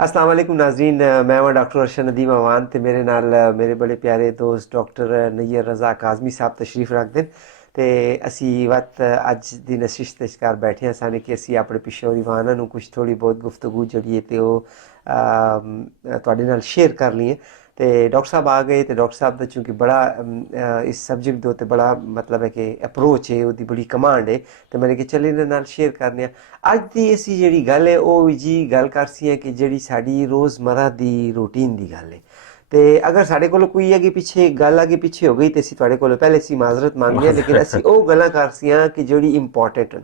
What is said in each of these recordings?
अस्सलाम वालेकुम नाज़रीन, मैं हूं डॉक्टर अर्शद नदीम अवान ते मेरे नाल मेरे बड़े प्यारे दोस्त डॉक्टर नैयर रज़ा काज़मी साहब तशरीफ़ रखते हैं। ਤੇ ਅਸੀਂ ਵਕਤ ਅੱਜ ਦੀ ਨਸ਼ਿਸ਼ ਦੇ ਸ਼ਿਕਾਰ ਬੈਠੇ ਹਾਂ ਸਨ ਕਿ ਅਸੀਂ ਆਪਣੇ ਪਿਛੋਂ ਰਿਵਾਨਾਂ ਨੂੰ ਕੁਝ ਥੋੜੀ ਬਹੁਤ ਗੁਫ਼ਤਗੂ ਜਿਹੜੀ ਹੈ ਤੇ ਉਹ ਤੁਹਾਡੇ ਨਾਲ ਸ਼ੇਅਰ ਕਰ ਲਈਏ। ਤੇ ਡਾਕਟਰ ਸਾਹਿਬ ਆ ਗਏ ਤੇ ਡਾਕਟਰ ਸਾਹਿਬ ਦਾ ਚूंकि ਬੜਾ ਇਸ ਸਬਜੈਕਟ ਦੇ ਉੱਤੇ ਬੜਾ ਮਤਲਬ ਹੈ ਕਿ ਅਪਰੋਚ ਹੈ, ਉਹਦੀ ਬੜੀ ਕਮਾਂਡ ਹੈ ਤੇ ਮੈंने ਕਿ ਚੱਲ ਇਹਨਾਂ ਨਾਲ ਸ਼ੇਅਰ ਕਰਨੇ ਆ। ਅੱਜ ਦੀ ਅਸੀਂ ਜਿਹੜੀ ਗੱਲ ਹੈ ਉਹ ਜੀ ਗੱਲ ਕਰ ਸੀ ਕਿ ਜਿਹੜੀ ਸਾਡੀ ਰੋਜ਼ਮਰਾ ਦੀ ਰੂਟੀਨ ਦੀ ਗੱਲ ਹੈ। ਤੇ ਅਗਰ ਸਾਡੇ ਕੋਲ ਕੋਈ ਅੱਗੇ ਪਿੱਛੇ ਗੱਲ ਅੱਗੇ ਪਿੱਛੇ ਹੋ ਗਈ ਤੇ ਅਸੀਂ ਤੁਹਾਡੇ ਕੋਲ ਪਹਿਲੇ ਅਸੀਂ ਮਾਜ਼ਰਤ ਮੰਗਦੇ ਹਾਂ, ਲੇਕਿਨ ਅਸੀਂ ਉਹ ਗੱਲਾਂ ਕਰ ਸੀਆਂ ਕਿ ਜਿਹੜੀ ਇੰਪੋਰਟੈਂਟ ਹਨ।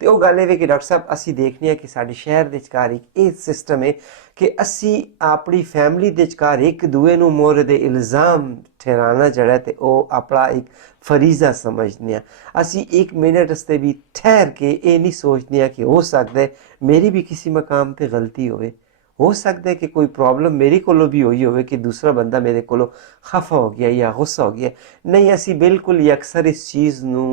ਤੇ ਉਹ ਗੱਲ ਇਹ ਵੇ ਕਿ ਡਾਕਟਰ ਸਾਹਿਬ ਅਸੀਂ ਦੇਖਦੇ ਹਾਂ ਕਿ ਸਾਡੇ ਸ਼ਹਿਰ ਦੇ ਵਿਚਕਾਰ ਇੱਕ ਇਹ ਸਿਸਟਮ ਹੈ ਕਿ ਅਸੀਂ ਆਪਣੀ ਫੈਮਿਲੀ ਦੇ ਵਿਚਕਾਰ ਇੱਕ ਦੂਏ ਨੂੰ ਮੋਰਦ ਇਲਜ਼ਾਮ ਠਹਿਰਾਣਾ ਜਿਹੜਾ ਤੇ ਉਹ ਆਪਣਾ ਇੱਕ ਫਰੀਜ਼ਾ ਸਮਝਦੇ ਹਾਂ। ਅਸੀਂ ਇੱਕ ਮਿੰਟ ਵਾਸਤੇ ਵੀ ਠਹਿਰ ਕੇ ਇਹ ਨਹੀਂ ਸੋਚਦੇ ਹਾਂ ਕਿ ਹੋ ਸਕਦਾ ਮੇਰੀ ਵੀ ਕਿਸੇ ਮਕਾਮ ਤੇ ਗਲਤੀ ਹੋਵੇ, हो सकता है कि कोई प्रॉब्लम मेरे को भी हुई हो कि दूसरा बंदा मेरे को खफा हो गया या गुस्सा हो गया। नहीं, असी बिल्कुल ही अक्सर इस चीज़ ਨੂੰ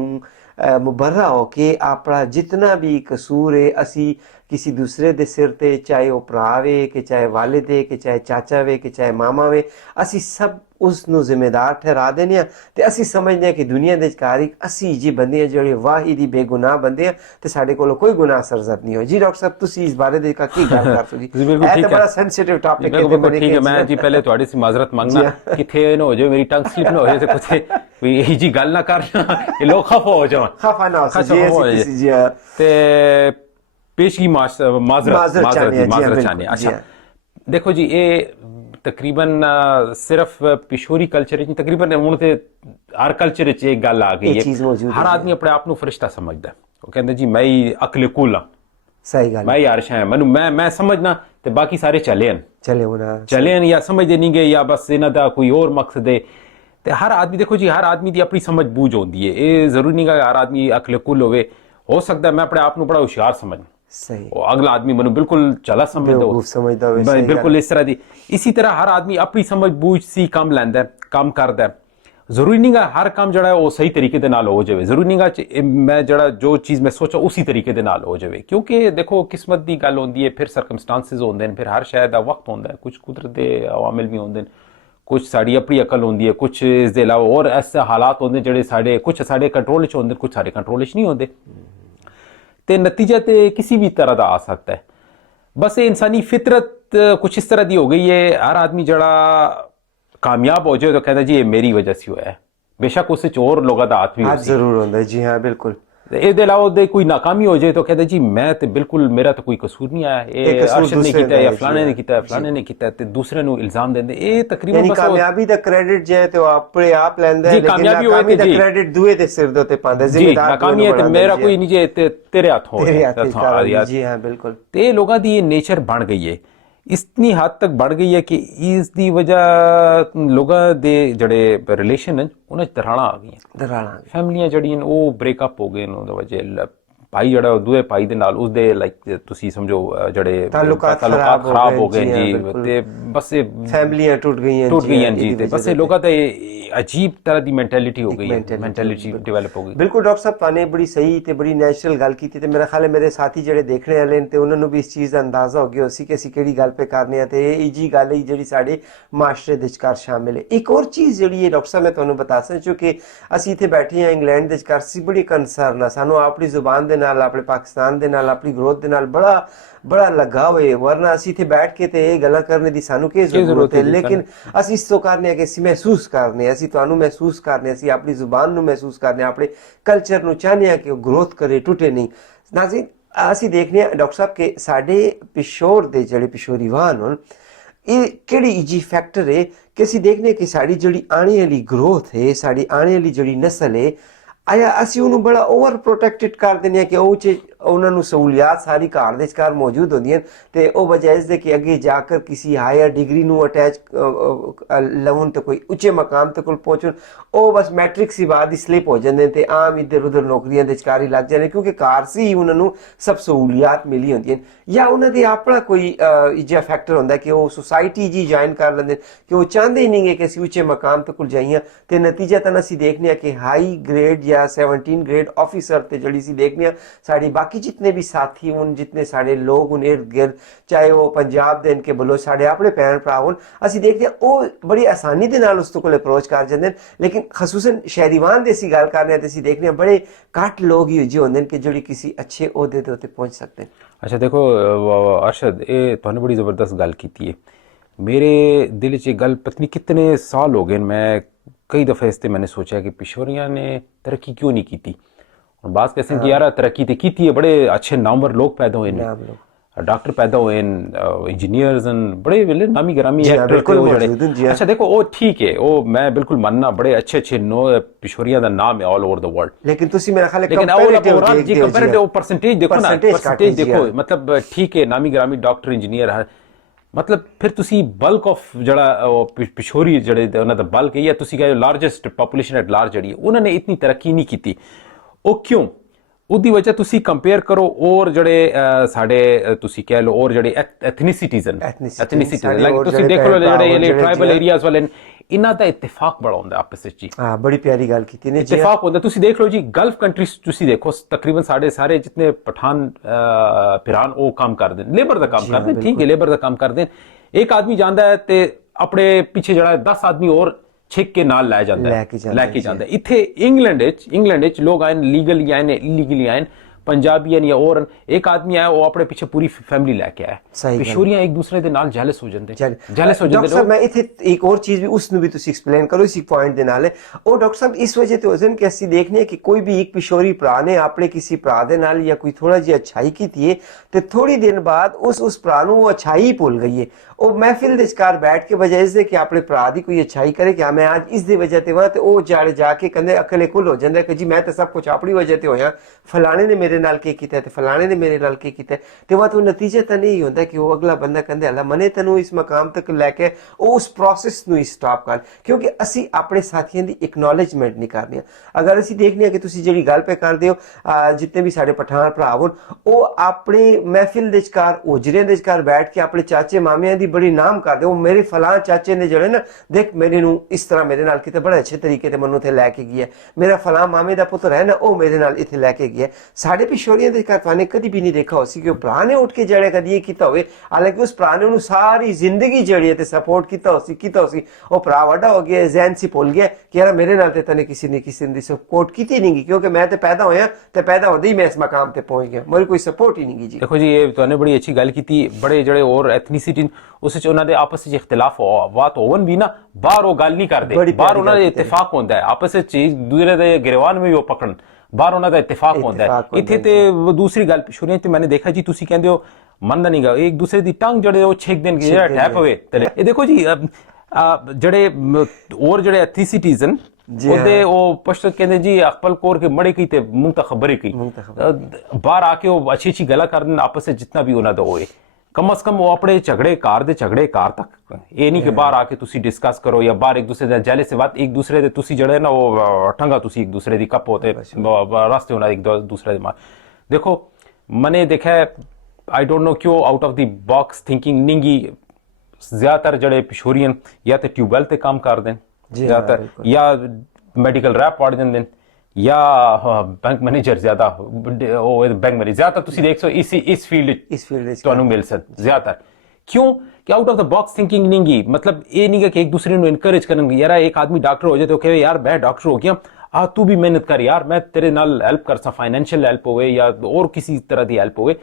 मुबर्रा हो के अपना जितना भी कसूर है असी किसी दूसरे दे सिर ते, चाहे वो भरा वे कि चाहे वालिद है कि चाहे चाचा वे कि चाहे मामा वे, असी सब उसनू जिम्मेदार ठहरा देने ते असी समझने कि दुनिया दे विचकार असी जी बंदे हैं ਜਿਹੜੇ ਵਾਹਿਦ ਹੀ ਬੇਗੁਨਾਹ ਬੰਦੇ ਆ ਤੇ ਸਾਡੇ ਕੋਲ ਕੋਈ ਗੁਨਾਹ ਸਰਜ਼ਦ ਨਹੀਂ ਹੋ। ਜੀ ਡਾਕਟਰ ਸਾਹਿਬ ਤੁਸੀਂ ਇਸ ਬਾਰੇ ਦੇ ਕੀ ਗੱਲ ਕਰ ਸਕਦੇ ਜੀ? ਇਹ ਤਾਂ ਬੜਾ ਸੈਂਸਿਟਿਵ ਟਾਪਿਕ ਹੈ ਤੇ ਮੈंने ठीक है। मैं जी पहले थोड़ी सी माजरत मंगना किथे ना हो जाए, मेरी टंग स्लिप ना हो जाए, कुछ कोई यही जी गल ना करना ये लोग खफा हो जाए, खफा ना हो जी ते पेशगी माजरत चाहने। अच्छा देखो जी, ये तकरीबन सिर्फ पिशोरी कल्चर तकरीबन हूँ तो हर कल्चर एक गल आ गई है, हर आदमी अपने आप को फरिश्ता समझदा है। वो कहते जी मैं ही अकल कुल हाँ, सही गल, मैं यार शायद मैनू मैं समझना ते बाकी सारे चले या समझते नहीं गए या बस इन्हां दा कोई और मकसद है। ते हर आदमी देखो जी, हर आदमी की अपनी समझ बूझ होती है, ये जरूरी नहीं कि हर आदमी अकल कुल हो सकता है मैं अपने आप को बड़ा होशियार समझना, सही अगला आदमी मैंने बिल्कुल चला समझदा बिल्कुल इस तरह दी। इसी तरह हर आदमी अपनी समझ बूझ सी काम लैंदा है, काम करदा है। जरूरी नहीं गा हर काम जड़ा वो सही तरीके दे नाल हो जाए, जरूरी नहीं गा मैं जड़ा जो चीज़ मैं सोचा उसी तरीके दे नाल हो जाए, क्योंकि देखो किस्मत की गल होंदी है, फिर सरकमस्टांसिस होंदे ने, फिर हर शय दा वक्त होंदा है, कुछ कुदरत दे अवामिल भी होंदे ने, कुछ साड़ी अपनी अकल होंदी है, कुछ इस दे अलावा और ऐसे हालात होंदे जेह्ड़े साढ़े कुछ साढ़े कंट्रोल च होंदे, कुछ साढ़े कंट्रोल च नहीं होंदे। ते नतीजा ते किसी भी तरह का आ सकता है। बस ये इंसानी फितरत कुछ इस तरह की हो गई है, हर आदमी जड़ा कामयाब हो जाए तो कहता जी ये मेरी वजह से हुआ है, बेशक उससे और लोगों का हाथ भी जरूर होता है। जी हाँ बिल्कुल। ਇਹਦੇ ਇਲਾਵਾ ਉਹਦੇ ਕੋਈ ਨਾਕਾਮੀ ਹੋ ਜਾਏ ਤਾਂ ਕਹਿੰਦਾ ਜੀ ਮੈਂ ਤੇ ਬਿਲਕੁਲ ਮੇਰਾ ਤਾਂ ਕੋਈ ਕਸੂਰ ਨਹੀਂ ਆਇਆ, ਇਹ ਅਰਸ਼ਦ ਨੇ ਕੀਤਾ ਜਾਂ ਫਲਾਣੇ ਨੇ ਕੀਤਾ, ਫਲਾਣੇ ਨੇ ਕੀਤਾ ਤੇ ਦੂਸਰੇ ਨੂੰ ਇਲਜ਼ਾਮ ਦਿੰਦੇ। ਇਹ ਤਕਰੀਬਨ ਬਸ ਕਾਮਯਾਬੀ ਦਾ ਕ੍ਰੈਡਿਟ ਜੇ ਤੇ ਉਹ ਆਪਣੇ ਆਪ ਲੈਂਦਾ ਹੈ, ਲੇਕਿਨ ਨਾਕਾਮੀ ਦਾ ਕ੍ਰੈਡਿਟ ਦੂਏ ਦੇ ਸਿਰ ਦੇ ਉੱਤੇ ਪਾਉਂਦਾ। ਜ਼ਿੰਮੇਦਾਰ ਨਾਕਾਮੀ ਹੈ ਤੇ ਮੇਰਾ ਕੋਈ ਨਹੀਂ ਜੇ ਤੇਰੇ ਹੱਥੋਂ ਹੋਇਆ। ਜੀ ਹਾਂ ਬਿਲकुल। ਤੇ ਲੋਕਾਂ ਦੀ ਇਹ ਨੇਚਰ ਬਣ ਗਈ ਹੈ, इतनी हद तक बढ़ गई है कि इसकी वजह लोगों के जड़े रिलेशन हैं उन्हें दराड़ा आ गई, फैमिलियां जड़ियां वो ब्रेकअप हो गए उन्होंने वजह भाई जड़ा दूए भाई दे नाल उसदे लाइक तुसी समझो जड़े ताल्लुकात खराब हो गए जी, ते बस फैमिलियां टूट गई जी, ते बस लोगों ते अजीब तरह की मैंटेलिटी हो गई, मैंटेलिटी डेवलप हो गई। बिल्कुल डॉक्टर साहब ताने बड़ी सही ते बड़ी नैचुरल गल की ते मेरा ख्याल है मेरे साथी जड़े देखने वाले ने ते उन्हां नूं भी इस चीज़ दा अंदाज़ा हो गया सी कि असीं किहड़ी गल पे करने आ ते इह जी गल है जिहड़ी साडे माशरे दे विचकार शामिल है। एक और चीज़ जिहड़ी है डॉक्टर साहब मैं तुहानूं बता सकदा कि असीं इत्थे बैठे हां इंग्लैंड दे विचकार, असीं बड़ी कंसर्न आ, सानूं अपनी जुबान दे नाल अपने पाकिस्तान दे नाल अपनी ग्रोथ दे नाल बड़ा लगाव है, वरना असीं इत्थे बैठ के ते इह गल्लां करने दी सानूं की जरूरत है। लेकिन असीं इस तो करने कि असीं महसूस करने, असीं तुहानूं महसूस करने, असीं अपनी जुबान नूं महसूस करने, अपने कल्चर नूं चाहने कि ग्रोथ करे, टुटे नहीं। नाज़रीन असीं देखने डॉक्टर साहब कि साडे पिशोर दे जिहड़े पिशोरीवान होण ਇਹ ਕਿਹੜੀ ਜੀ ਫੈਕਟਰ ਹੈ ਕਿ ਅਸੀਂ ਦੇਖਨੇ ਕਿ ਸਾਡੀ ਜਿਹੜੀ ਆਉਣ ਵਾਲੀ ਗਰੋਥ ਹੈ, ਸਾਡੀ ਆਉਣ ਵਾਲੀ ਜਿਹੜੀ ਨਸਲ ਹੈ, ਆਇਆ ਅਸੀਂ ਉਹਨੂੰ ਬੜਾ ਓਵਰ ਪ੍ਰੋਟੈਕਟਡ ਕਰ ਦਿੰਦੇ ਹਾਂ ਕਿ ਉਹ 'ਚ ਉਹਨਾਂ ਨੂੰ ਸਹੂਲੀਅਤ ਸਾਰੀ ਘਰ ਦੇ ਵਿਚਕਾਰ ਮੌਜੂਦ ਹੁੰਦੀਆਂ ਤੇ ਉਹ ਵਜ੍ਹਾ ਇਸ ਦੇ ਕਿ ਅੱਗੇ ਜਾ ਕਰ ਕਿਸੇ ਹਾਇਰ ਡਿਗਰੀ ਨੂੰ ਅਟੈਚ ਲਵਣ ਤੇ ਕੋਈ ਉੱਚੇ ਮਕਾਮ ਤੇ ਕੋਲ ਪਹੁੰਚਣ, ਉਹ ਬਸ ਮੈਟ੍ਰਿਕ ਸੀ ਬਾਅਦ ਹੀ ਸਲਿਪ ਹੋ ਜਾਂਦੇ ਤੇ ਆਮ ਇੱਧਰ ਉੱਧਰ ਨੌਕਰੀਆਂ ਦੇ ਵਿਚਕਾਰ ਹੀ ਲੱਗ ਜਾਂਦੇ, ਕਿਉਂਕਿ ਘਰ ਸੀ ਉਹਨਾਂ ਨੂੰ ਸਭ ਸਹੂਲੀਅਤ ਮਿਲੀ ਹੁੰਦੀਆਂ ਜਾਂ ਉਹਨਾਂ ਦੇ ਆਪਣਾ ਕੋਈ ਜਿਹਾ ਫੈਕਟਰ ਹੁੰਦਾ ਕਿ ਉਹ ਸੁਸਾਇਟੀ ਜੀ ਜੁਆਇਨ ਕਰ ਲੈਂਦੇ ਕਿ ਉਹ ਚਾਹੁੰਦੇ ਹੀ ਨਹੀਂ ਕਿ ਅਸੀਂ ਉੱਚੇ ਮਕਾਮ ਤੇ ਕੋਲ ਜਾਈਏ ਤੇ ਨਤੀਜਾ ਤਾਂ ਅਸੀਂ ਦੇਖਦੇ ਹਾਂ ਕਿ ਹਾਈ ਗ੍ਰੇਡ ਜਾਂ 17 ਗ੍ਰੇਡ ਆਫਿਸਰ ਤੇ ਜਿਹੜੀ ਅਸੀਂ ਦੇਖਦੇ ਹਾਂ ਸਾਡੀ ਬਾਕੀ बाकी जितने भी साथी हूँ, जितने सारे लोग हूँ इर्द गिर्द, चाहे वो पंजाब दे इनके बलो साढ़े अपने भैन भरा हूँ, असी देखते हैं वो बड़ी आसानी दे नाल उस तो कोल अप्रोच कर जाते हैं। लेकिन खसूसन शहरीवान दी गल कर रहे हैं तो असी देखने बड़े घट लोग ही जो होंगे कि जो किसी अच्छे ओहदे ते उत्ते पहुंच सकते हैं। अच्छा देखो अरशद, ये तुहाने बड़ी ज़बरदस्त गल की है। मेरे दिल च गल पता नहीं कितने साल हो गए, मैं कई दफ़े इस मैंने सोचा कि पिशोरियाँ ने तरक्की क्यों नहीं की। और बात कहते हैं कि यार तरक्की तो की है, बड़े अच्छे नामवर लोग पैदा हुए हैं, डॉक्टर पैदा हुए हैं, इंजीनियर्स बड़े नामी गिरामी एक्टर थे वो जड़े। अच्छा देखो वो ठीक है, वो मैं बिल्कुल मानना, बड़े अच्छे अच्छे नो पिशोरियां दा नाम है ऑल ओवर द वर्ल्ड। लेकिन तुसी मेरा ख्याल है कंपैरेटिव परसेंटेज देखो ना, परसेंटेज देखो, मतलब ठीक है नामी गिरामी डॉक्टर इंजीनियर, मतलब फिर तुसी बल्क ऑफ जड़ा पिशोरी जड़े उन्हां दा बल्क है, या तुसी कहो लार्जेस्ट पॉपुलेशन एट लार्ज जड़ी उन्होंने इतनी तरक्की नहीं की। वो क्यों? उसकी वजह तुसी कंपेयर करो और जड़े साडे तुसी कह लो और जड़े एथनिसिटीज़ लाइक तुसी देख लो जड़े ट्राइबल एरियाज वाले इन्हां दा इत्तेफाक बड़ा होंदा आपस विच। हां बड़ी प्यारी गल कीती ने, इत्तेफाक होंदा। तुसी देख लो जी गल्फ कंट्रीज तुसी देखो, तकरीबन सारे जितने पठान फिरान वो काम कर दें, लेबर दा काम कर दें, ठीक है लेबर दा काम कर दें। एक आदमी जांदा है ते अपने पीछे जड़ा 10 आदमी और छिक के नाल लै जांदा है, लैके जांदा है। इत्थे इंग्लैंड विच लोग आए लीगली आए ने इलीगली आए, पंजाबी या और एक आदमी आया वो अपने पीछे पूरी फैमिली लेके आया। पिशोरियां एक दूसरे दे नाल जेलस हो जांदे, जेलस हो जांदे। डॉक्टर साहब मैं इत्थे एक और चीज भी उसनु भी तुसी एक्सप्लेन करो इसी पॉइंट दे नाल। और डॉक्टर साहब इस वजह ते होजन कि असि देखने कि कोई भी एक पिशोरी भरा ने अपने किसी भरा दे नाल या कोई थोड़ा जी अच्छाई कीती है ते थोड़ी दिन बाद उस भरा नु वो अच्छाई भूल गई है। वो महफिल दे विचकार बैठ के बजाय इसदे कि अपने भरा दी कोई अच्छाई करे कि मैं आज इस दी वजह ते वहां ते ओ जाड़े जाके कहंदे अकले कुल हो जांदे कि जी मैं तो सब कुछ अपनी वजह ते होया, फलाने ने मेरे नाल के कीता ते फलाने ने मेरे नाल के कीता। ते वहां तो नतीजा तो नहीं होंदा कि वो अगला बंदा कहंदे अल्लाह मने तैनू इस मकाम तक लैके उस प्रोसेस नु स्टॉप कर, क्योंकि असी अपने साथियों की एक्नॉलेजमेंट नहीं करनी। अगर असी देखने कि तुसी जेड़ी गल पे करदे हो जितने भी साडे पठान भरा होन वो अपने महफिल दे विचकार उजरे दे विचकार बैठ के अपने चाचे मामियां दी बड़ी नाम करदे, वो मेरे फलां चाचे ने जड़े ना देख मेरे नु इस तरह मेरे नाल किते बड़े अच्छे तरीके ते मनु थे लैके गया, मेरा फलां मामे दा पुत्र है ना वो मेरे नाल इथे लैके गया। साडे पिशोरियां दे घर तुहाने कदी भी नहीं देखा हो सी कि भरा ने उठ के जड़े कदी कीता होवे, हालांकि उस भरा ने उन्हें सारी जिंदगी जड़ी है सपोर्ट किया वो भरा वड्डा हो गया, जहन सी भुल गया कि यार मेरे नाल ते तने किसी ने सपोर्ट की नहीं, क्योंकि मैं तो पैदा होया ते पैदा होते ही मैं इस मकाम ते पहुंच गया, मेरी कोई सपोर्ट ही नहीं जी। देखो जी ये तुहाने बड़ी अच्छी गल की, बड़े जड़े और एथनिसिटी उस उन्हां दे आपस विच इख्तिलाफ बात होवन भी ना, बाहर वो गल नहीं करदे, बाहर उन्हां दे इत्तेफाक होंदा है आपस विच दूसरे दे गिरवान में भी वो पकड़न, बाहर उन्हां दा इत्तेफाक होंदा है। इत्थे ते दूसरी गल पिशोरियां ते मैंने देखा जी तुसी कहंदे हो मनदा नहीं गा एक दूसरे दी टंग जड़े वो छेक देन जेड़ा टैप होवे ते ये देखो जी जड़े और जड़े एथनिसिटीज़ न ओदे वो पश्तो कहंदे जी अकबल कौर के मड़े की ते मुंह ता खबर ही की, बाहर आके वो अच्छी अच्छी गल्लां करन आपस में जितना भी उन्हां दा होए, कम से कम वो अपने झगड़े कार तक, ये नहीं कि बाहर आके तुसी डिस्कस करो या बाहर एक दूसरे जेले से बात एक दूसरे दे तुसी जड़े ना वो ठंगा तुसी एक दूसरे दी कप होते रास्ते होना एक दूसरे मार। देखो मैंने देखा है आई डोंट नो क्यों out of the box thinking निंगी ज्यादातर जड़े पिशोरियन या तो ट्यूबवेल ते काम कर दें ज्यादातर, या मेडिकल रैप पढ़ दें, या बैंक मैनेजर ज्यादा बैंक मैनेजर ज्यादातर तुसी देख सो इस फील्ड तुहानू मिल सकदा ज्यादातर। क्यों कि out of the box thinking नहीं गी, मतलब ये नहीं कि एक दूसरे को इनकरेज करेंगे यार एक आदमी डॉक्टर हो जाए तो कहे यार मैं डॉक्टर हो गया आ तू भी मेहनत कर यार मैं तेरे नाल हेल्प कर सा, फाइनेंशियल हेल्प होवे या और किसी तरह की हेल्प होवे,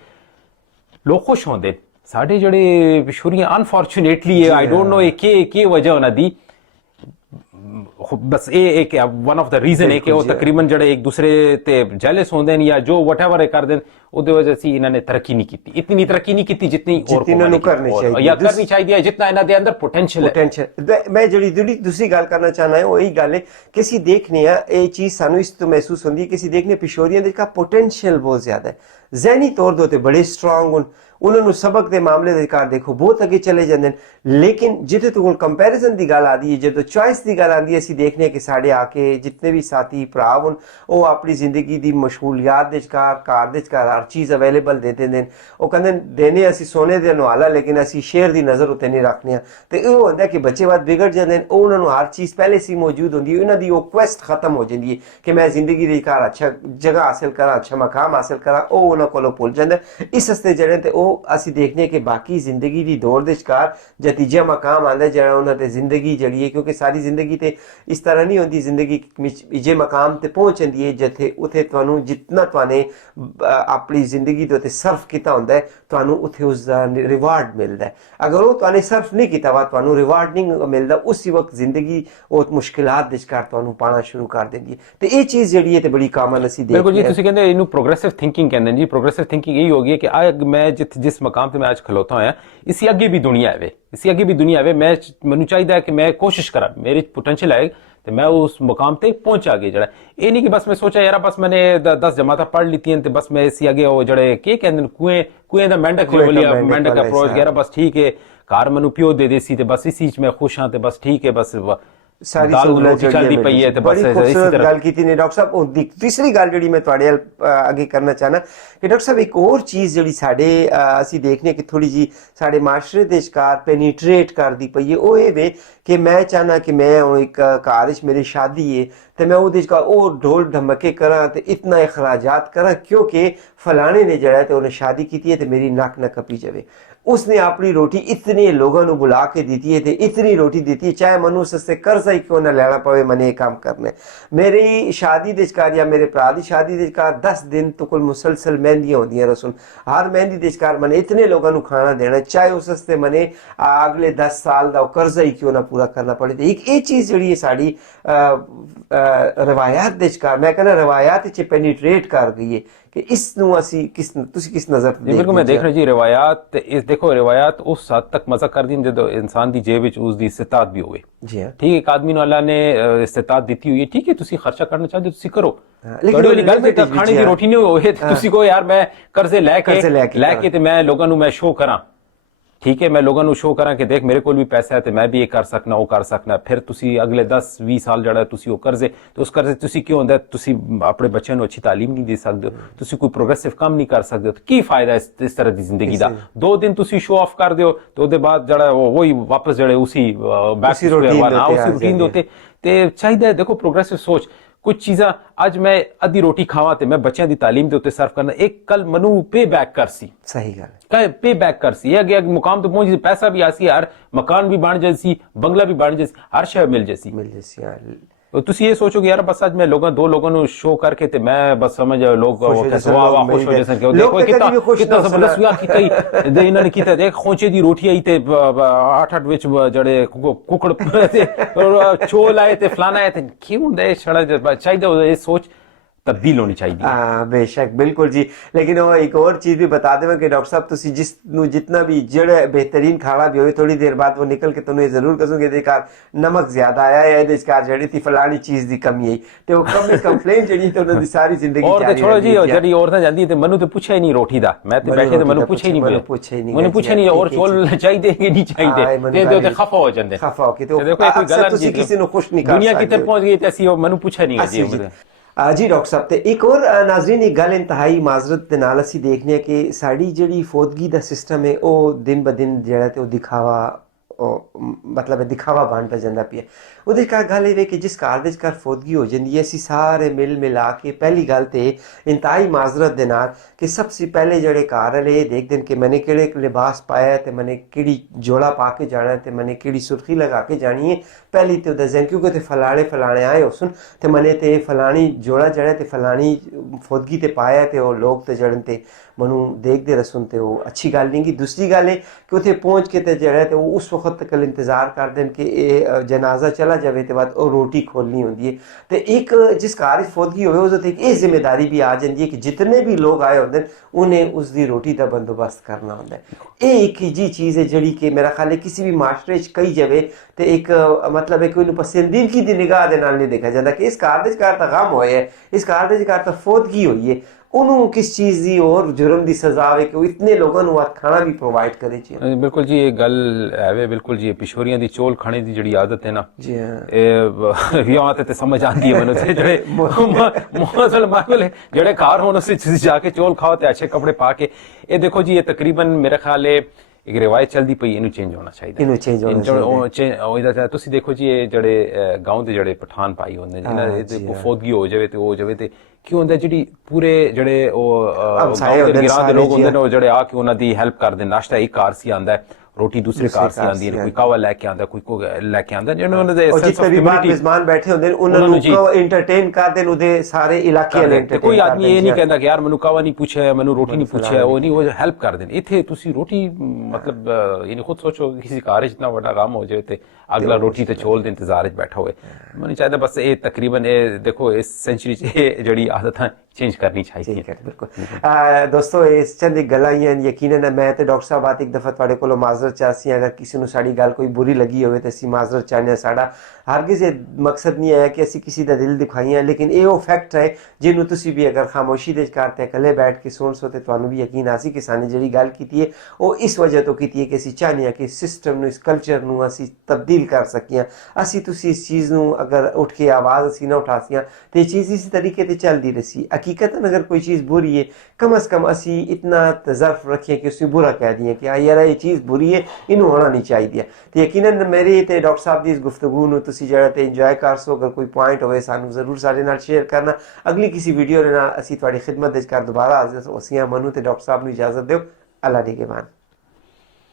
लोग खुश होंदे। साडे जड़े पिशोरियां अनफॉर्चुनेटली आई डोंट नो के वजह होना दी, बस एक वन ऑफ द रीजन है कि वो तकरीबन जड़े एक दूसरे ते जेलस होंदे या जो व्हाटएवर कर देन ओदे वजह से इन्होंने तरक्की नहीं की, इतनी तरक्की नहीं की जितनी और करनी चाहिए जितना इन्हां दे अंदर पोटेंशियल है। मैं जड़ी दूसरी गल करना चाहना है वही गल है कि सी देखने ये चीज सानू इस तो महसूस होंदी है कि सी देखने पिशोरियां दे का पोटेंशियल बहुत ज्यादा है, ज़हनी तौर दे बड़े स्ट्रांग उन्होंने सबक के मामले के कार देखो बहुत अगे चले जाते हैं। लेकिन जिथे तो कंपैरिजन की गल आती है, जो चॉइस की गल आती है, असीं देखने कि साढ़े आके जितने भी साथी भरा होन वो अपनी जिंदगी की मशगूलियात दे कार हर चीज़ अवेलेबल दे देंगे। वो कहते देने असीं सोने दे नवाला, लेकिन असीं शेर की नज़र उत्ते नहीं रखने। तो ये होता है कि बच्चे बाद बिगड़ जाते हैं, उन्होंने हर चीज़ पहले से मौजूद होती है, उन्होंने वो क्वेस्ट खत्म हो जाती है कि मैं जिंदगी की कार अच्छा जगह हासिल करा, अच्छा मकाम हासिल करा, वो उन्होंने को भुल जाता है। इस हस्ते जड़े तो वो असीं देखने कि बाकी जिंदगी की दौड़ दे कार जो तीजा मकाम आता है जरा उन्होंने जिंदगी जड़ी है, क्योंकि सारी जिंदगी तो इस तरह नहीं होती। जिंदगी जे मकाम ते पहुंच जाती है जिथे उथे तुहानू जितना तुहाने अपनी जिंदगी के उत्ते सर्फ किया होंदा है तुहानू उथे उसका रिवार्ड मिलता है। अगर वो तुहाने सर्फ नहीं किया वा तुहानू रिवार्ड नहीं मिलता, उसी वक्त जिंदगी वो मुश्किलात दे विचकार तुहानू पाना शुरू कर देंदी है। तो ये चीज़ जिहड़ी है ते बड़ी कामन असीं देखदे बिल्कुल जी, तुसीं कहंदे इनू प्रोग्रेसिव थिंकिंग कहंदे जी। प्रोग्रेसिव थिंकिंग यही होगी कि आज मैं जिस मकाम ते मैं आज खलोता होया इसी अगे भी दुनिया है, इसी अगे भी दुनिया है। मैनू चाहिए कि मैं कोशिश करा, मेरी पोटेंशियल है तो मैं उस मुकाम ते पहुंचा गया जड़ा। ये नहीं कि बस मैं सोचा यार बस मैंने 10 जमात पढ़ लीती हैं तो बस मैं इसी अगे वो जड़े के कहते कुएं दा मेंढक मेंढक अप्रोच गया बस ठीक है कार मैनू प्यो दे देसी ते बस इसी मैं खुश हाँ, तो बस ठीक है, बस सारी सहूलत चलदी पई है। बड़ी खूबसूरत गल कीती ने डॉक्टर साहब। तीसरी गल जिहड़ी मैं तुहाडे अगे करना चाहना कि डॉक्टर साहब एक और चीज़ जिहड़ी साडे असीं देखने कि थोड़ी जी साडे माशरे दे विचकार पेनीट्रेट करदी पई है, वो ये वे कि मैं चाहना कि मैं एक घर च मेरी शादी है तो मैं उहदे च ओह ढोल ढमके करा तो इतना अखराजात करा क्योंकि फलाने ने जड़ा तो उन्हें शादी की है तो मेरी नक न कपी जाए। उसने अपनी रोटी इतने लोगों को बुला के दी है तो इतनी रोटी दी है, चाहे मनु उससे कर्जा ही क्यों ना लेना पवे, मैंने ये काम करना है। मेरी शादी दे कार या मेरे भरा की शादी दे कार 10 दिन तो कुल मुसलसल मेहंदियां होंदियां रसून। हर मेहंदी दे कार मैंने इतने लोगों को खाना देना, चाहे उससे मैंने अगले 10 साल का कर्जा ही क्यों ना पूरा करना पड़े। तो एक ये चीज़ जी साड़ी रवायात दे कार मैं कहना रवायात पेनीट्रेट कर गई है कि इसनू असी किस नज़र जी बिल्कुल मैं देख रहा जी रिवायात इस देखो रिवायात उस हद तक मजा कर दी जो इंसान की जेब उसकी इस्तेताद भी होवे। जी हाँ ठीक है, एक आदमी नूं अल्लाह ने इस्तेताद दी हुई है, ठीक है तुसी खर्चा करना चाहते तुसी करो, लेकिन वाली गल ते खाने की रोटी नहीं होवे तुसी को यार मैं कर्जे लेके ते मैं लोगों नूं मैं शो करा, ठीक है मैं लोगों को शो करा कि देख मेरे को भी पैसा है तो मैं भी ये कर सकना वो कर सकना। फिर तुसी अगले 10-20 साल जड़ा तुसी वो कर्जे तो उस कर्जे तुसी क्यों होंदा तुसी अपने बच्चों को अच्छी तालीम नहीं दे सकते हो, तुसी कोई प्रोग्रेसिव काम नहीं कर सकते हो, तो की फायदा इस तरह की जिंदगी का। 2 दिन तुसी शो ऑफ कर दो तो उसके बाद जड़ा वही वापस जड़े उसी रूटीन होते ते चाहिए। देखो प्रोग्रेसिव सोच कुछ चीज़ा आज मैं अद्धी रोटी खावा ते मैं बच्चों की तालीम के उत्ते सर्व करना, एक कल मनु पे बैक कर सी, सही गल पे बैक कर सी अगे मुकाम तो पहुंच पैसा भी आसी, हर मकान भी बन जैसी, बंगला भी बन जैसी, हर शय मिल जैसी। तो तुसी ये सोचोगे यार बस आज मैं दो लोगों को शो करके ते मैं बस समझ लोग खुश हो जैसे देखो कितना जबरदस्त हुआ कि कई इन्होंने किया देख खोचे दी रोटी आई ते 8 विच जड़े कुकड़ चोल आए ते फलाना आए ते क्यों दे छड़ा चाहिए ये सोच तब्दील होनी चाहिए। बेशक बिल्कुल जी। लेकिन वो एक और चीज़ भी बता दें कि डॉक्टर साहब तुसी जितना भी जड़ बेहतरीन खाना भी हो थोड़ी देर बाद वो निकल के तुम्हें जरूर कसोगे देखार नमक ज्यादा आया है देशकार जड़ी थी फलानी चीज़ की कमी आई तो वो कमी कंप्लेन जड़ी तो उन्होंने सारी जिंदगी और छोड़ो जी जड़ी औरतें जाती है मनु तो पूछा ही नहीं रोटी दा, मैं तो बैठे तो मनु पूछा ही नहीं, मैंने पूछा नहीं और चोल चाहिए कि नहीं चाहिए ते खफा हो जाते खफा हो के तो देखो कोई गलत तुसी किसी को खुश नहीं कर दुनिया की तरफ पहुंच गई ऐसी मनु पूछा नहीं है जी डॉक्टर साहब। तो एक और नाजरीन एक गल इंतहाई माजरत के नाल असीं देखने कि साड़ी जिहड़ी फौजगी दा सिस्टम है वो दिन ब दिन जिहड़ा ते दिखावा मतलब दिखावा बनता जाता पिया। ਉਹਦੇ ਘਰ ਗੱਲ ਇਹ ਵੇ ਕਿ जिस घर ਦੇ ਘਰ फौजगी हो जाती है असी सारे मिल मिला के पहली गल तो इंतहाई माजरत के नाल कि सबसे पहले जड़े घर वाले ये देखते हैं कि मैंने किहड़े लिबास पाया तो मैंने किहड़ी जोड़ा पा के जाना तो मैंने किहड़ी सुर्खी लगा के जानी है पहली तो दसन क्योंकि तो फलाने आए हो सुन तो मैंने तो फलानी जोड़ा जड़ा तो फलानी फौजगी तो पाया तो वो लोग तो जड़न तो मनु देखते रसन तो वो अच्छी गल नहीं। दूसरी गल है कि उत्थे पहुँच के तो जड़ा तो उस वक्त तक इंतजार कर दें कि जनाजा चला जाए तो बाद और रोटी खोलनी होती है। तो एक जिस घर फौजगी हो एक ये जिम्मेदारी भी आ जाती है कि जितने भी लोग आए होंगे उन्हें उसकी रोटी का बंदोबस्त करना होता है। ये एक जी चीज़ है जड़ी कि मेरा ख्याल है किसी भी माशरे कही जाए तो एक मतलब एक पसंदीदगी की निगाह के नाल नहीं देखा जाता कि इस घर तो गम होया है, इस घर तो फौजगी हुई है, ਉਹਨੂੰ ਕਿਸ ਚੀਜ਼ ਦੀ ਹੋਰ ਜੁਰਮ ਦੀ ਸਜ਼ਾ ਆਵੇ ਕਿ ਉਹ ਇਤਨੇ ਲੋਕਾਂ ਨੂੰ ਖਾਣਾ ਵੀ ਪ੍ਰੋਵਾਈਡ करे जी। बिल्कुल जी ये गल है वे बिल्कुल जी पिछोरियां दी चौल खाने दी जड़ी आदत है ना जी हाँ विआह ते समझ आंदी है मैनू ते जेड़े मौसल माहौल जेड़े घर होन उस जाके चौल खाओ ते अच्छे कपड़े पा के ये देखो जी ये तकरीबन मेरे ख्याल है एक रिवायत चलती पई इनू चेंज होना चाहिए इनू चेंज होना चाहिए तुसी देखो जी ये जड़े गांव दे जड़े पठान भाई होंदे जिन्हां दे फौतगी हो जावे ते की होंदा जिहड़ी पूरे जड़े गांव दे गिरां दे लोग होंदे ने जड़े आ के उन्हां दी हेल्प करदे नाश्ता एक कार सी आंदा है रोटी दूसरे कार से आंदी है कोई कावा लेके आंदा कोई को लेके आंदा जिन्होंने दे और जितने भी बाहर मेहमान बैठे होंदे उन्होंने को एंटरटेन कर देन उदे सारे इलाके वाले एंटरटेन कोई आदमी ये नहीं कहंदा कि यार मैनू कावा नहीं पूछे मैनू रोटी नहीं पूछे वो नहीं वो हेल्प कर देन इथे तुसी रोटी मतलब यानी खुद सोचो किसी कार इतना बड़ा काम हो जाए ते अगला रोटी ते चौल दे इंतजार च बैठा होए मैनू चाहता बस ये तकरीबन ये देखो इस सेंचुरी च जड़ी आदतां चेंज करनी चाहिए बिल्कुल दोस्तों इस चंद गल्लां यकीनन मैं ते डॉक्टर साहब बात एक दफा तुहाडे कोलों माजरत चाहसी अगर किसी ਨੂੰ ਸਾਡੀ ਗੱਲ ਕੋਈ बुरी लगी ਹੋਵੇ ਤੇ ਅਸੀਂ ਮਾਜ਼ਰਤ ਚਾਹੁੰਦੇ ਹਾਂ ਸਾਡਾ ਹਰਗਿਜ਼ ਇਹ ਮਕਸਦ ਨਹੀਂ ਹੈ ਕਿ ਅਸੀਂ ਕਿਸੇ ਦਾ ਦਿਲ ਦਿਖਾਈਏ ਲੇਕਿਨ ਇਹ ਉਹ ਫੈਕਟ ਹੈ ਜਿਹਨੂੰ ਤੁਸੀਂ ਵੀ ਅਗਰ ਖਾਮੋਸ਼ੀ ਦੇ ਕਰਤੇ ਇਕੱਲੇ ਬੈਠ ਕੇ ਸੁਣ ਸੋ ਤੇ ਤੁਹਾਨੂੰ ਵੀ ਯਕੀਨ ਆਸੀ ਕਿ ਸਾਨੇ ਜਿਹੜੀ ਗੱਲ ਕੀਤੀ ਹੈ ਉਹ ਇਸ ਵਜ੍ਹਾ ਤੋਂ ਕੀਤੀ ਹੈ ਕਿ ਅਸੀਂ ਚਾਹੁੰਦੇ ਹਾਂ ਕਿ ਸਿਸਟਮ ਨੂੰ ਇਸ ਕਲਚਰ ਨੂੰ ਅਸੀਂ ਤਬਦੀਲ ਕਰ ਸਕੀਏ ਅਸੀਂ ਤੁਸੀਂ ਇਸ ਚੀਜ਼ ਨੂੰ ਅਗਰ ਉੱਠ ਕੇ ਆਵਾਜ਼ ਅਸੀਂ ਨਾ ਉਠਾਸੀਆਂ ਤੇ ਇਹ ਚੀਜ਼ ਇਸੇ ਤਰੀਕੇ ਤੇ ਚੱਲਦੀ ਰਹੀ हकीकतन अगर कोई चीज़ बुरी है कम अज़ कम असी इतना तजर्फ रखें कि उसमें बुरा कह दिए कि हाँ यार ये चीज़ बुरी है इन्हों होना नहीं चाहिए तो यकीनन मेरी तो डॉक्टर साहब की इस गुफ्तगू नूं तुसी जिहड़ा ते इंजॉय कर सो अगर कोई पॉइंट होवे सानू जरूर साडे नाल शेयर करना अगली किसी वीडियो दे नाल असी तुहाडी खिदमत विच कर दोबारा हाज़िर होसीं। मनु ते डॉक्टर साहब नूं इजाज़त दिओ अल्लाह निगहबान।